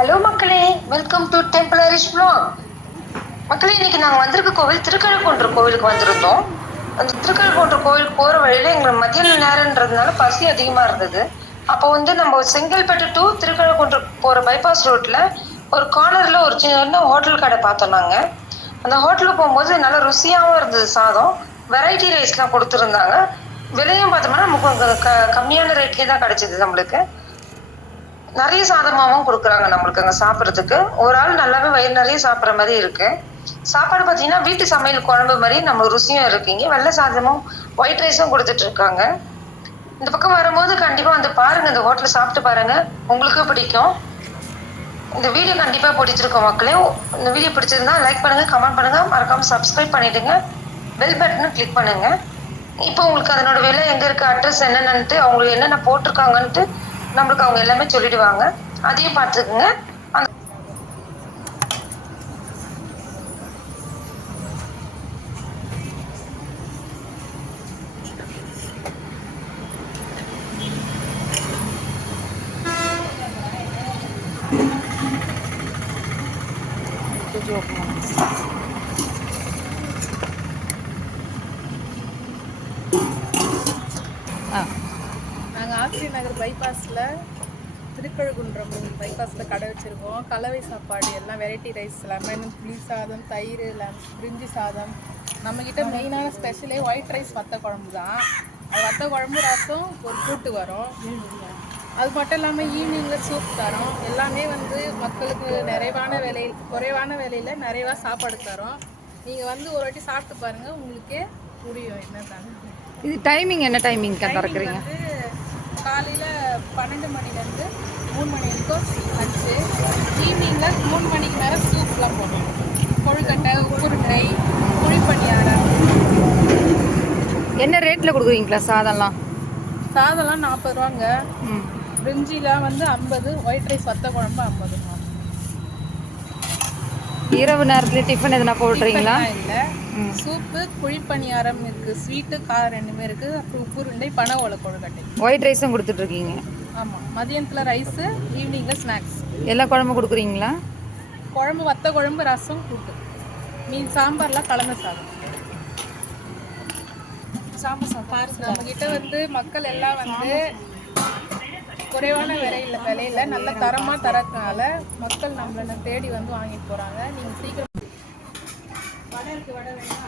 Hello மக்களே, welcome to டெம்பிளரிஷ் vlog. மக்களே, இன்னைக்கு நாங்கள் வந்திருக்க கோவில் திருக்கழுக்குன்றம் கோவிலுக்கு வந்திருந்தோம். அந்த திருக்கழுக்குன்றம் கோவிலுக்கு போகிற வழியில் எங்களுக்கு மதியான நேரன்றதுனால பசி அதிகமாக இருந்தது. அப்போ நம்ம செங்கல்பட்டு டு திருக்கழுக்குன்றம் போகிற பைபாஸ் ரோட்டில் ஒரு கார்னரில் ஒரு சின்ன ஹோட்டல் கடை பார்த்தோம் நாங்கள். அந்த ஹோட்டலுக்கு போகும்போது நல்லா ருசியாகவும் இருந்தது. சாதம் வெரைட்டி ரைஸ்லாம் கொடுத்துருந்தாங்க. விலையும் பார்த்தோம்னா நமக்கு கம்மியான ரேட்லேயே தான் கிடைச்சிது. நம்மளுக்கு நிறைய சாதமாகவும் கொடுக்குறாங்க நம்மளுக்கு அங்கே சாப்பிட்றதுக்கு. ஒரு ஆள் நல்லாவே வயிறு நிறைய சாப்பிட்ற மாதிரி இருக்கு. சாப்பாடு பார்த்தீங்கன்னா வீட்டு சமையல் குழம்பு மாதிரி நம்ம ருசியும் இருக்குங்க. வெள்ளை சாதமும் ஒயிட் ரைஸும் கொடுத்துட்டு இருக்காங்க. இந்த பக்கம் வரும்போது கண்டிப்பாக வந்து பாருங்க, இந்த ஹோட்டலில் சாப்பிட்டு பாருங்க, உங்களுக்கும் பிடிக்கும். இந்த வீடியோ கண்டிப்பாக பிடிச்சிருக்கோம் மக்களே. இந்த வீடியோ பிடிச்சிருந்தா லைக் பண்ணுங்க, கமெண்ட் பண்ணுங்க, மறக்காம சப்ஸ்கிரைப் பண்ணிடுங்க, பெல் பட்டனை கிளிக் பண்ணுங்க. இப்போ உங்களுக்கு அதனோட விலை எங்க இருக்கு, அட்ரஸ் என்னென்னட்டு, அவங்களுக்கு என்னென்ன போட்டிருக்காங்கன்ட்டு நம்மளுக்கு அவங்க எல்லாமே சொல்லிடுவாங்க. அதையும் பார்த்துக்குங்க. நாங்கள் ஆசிரியர் நகர் பைபாஸில் திருக்கழுக்குன்றம் பைபாஸில் கடை வச்சுருக்கோம். கலவை சாப்பாடு எல்லாம் வெரைட்டி ரைஸ், லெமன், புளி சாதம், தயிர், பிரிஞ்சி சாதம். நம்மக்கிட்ட மெயினான ஸ்பெஷலே ஒயிட் ரைஸ் வத்த குழம்பு தான். அது வத்த குழம்பு, ரசம், ஒரு கூட்டு வரும். அது மட்டும் இல்லாமல் ஈவினிங்கில் சூப் தரோம். எல்லாமே மக்களுக்கு குறைவான விலையில் நிறைவாக சாப்பாடு தரோம். நீங்கள் ஒரு வாட்டி சாப்பிட்டு பாருங்கள், உங்களுக்கே புரியும் என்ன தானே. இது டைமிங் என்ன டைமிங் திறக்கிறீங்க? காலையில் 12 மணிலேருந்து 3 மணி வரைக்கும் லஞ்சு. ஈவினிங்கில் 3 மணிக்கு மேலே சூப்லாம் போடுவோம். கொழுக்கட்டை, உப்புருண்டை, குழிப்பணியாரம். என்ன ரேட்டில் கொடுக்குறீங்களா சாதம்லாம்? சாதம்லாம் 40 ரூபாங்க. பிரிஞ்சிலாம் 50, ஒயிட் ரைஸ் வத்த குழம்பு 50. இரவு நேரத்தில் டிஃபன் எதுனா போடுறீங்களா? இல்லை, சூப்பு, குழிப்பணியாரம் இருக்குது, ஸ்வீட்டு, காரம் ரெண்டுமே இருக்குது. அப்புறம் உப்புருண்டை, பனை ஓலை கொழுக்கட்டை. ஒயிட் ரைஸும் கொடுத்துட்ருக்கீங்க? ஆமாம், மதியானத்தில் ரைஸு, ஈவினிங்கில் ஸ்நாக்ஸ். எல்லா குழம்பும் கொடுக்குறீங்களா? குழம்பு வத்த குழம்பு, ரசம், கூட்டு, மீன், சாம்பார்லாம் கலந்த சாதம். சாம்பார் சாதம் நம்மக்கிட்ட மக்கள் எல்லாம் குறைவான விலையில் நல்ல தரமாக தரதுனால மக்கள் நம்மளை தேடி வாங்கிட்டு போகிறாங்க. நீங்கள் சீக்கிரம் வடை இருக்குது, வடை வேணுமா?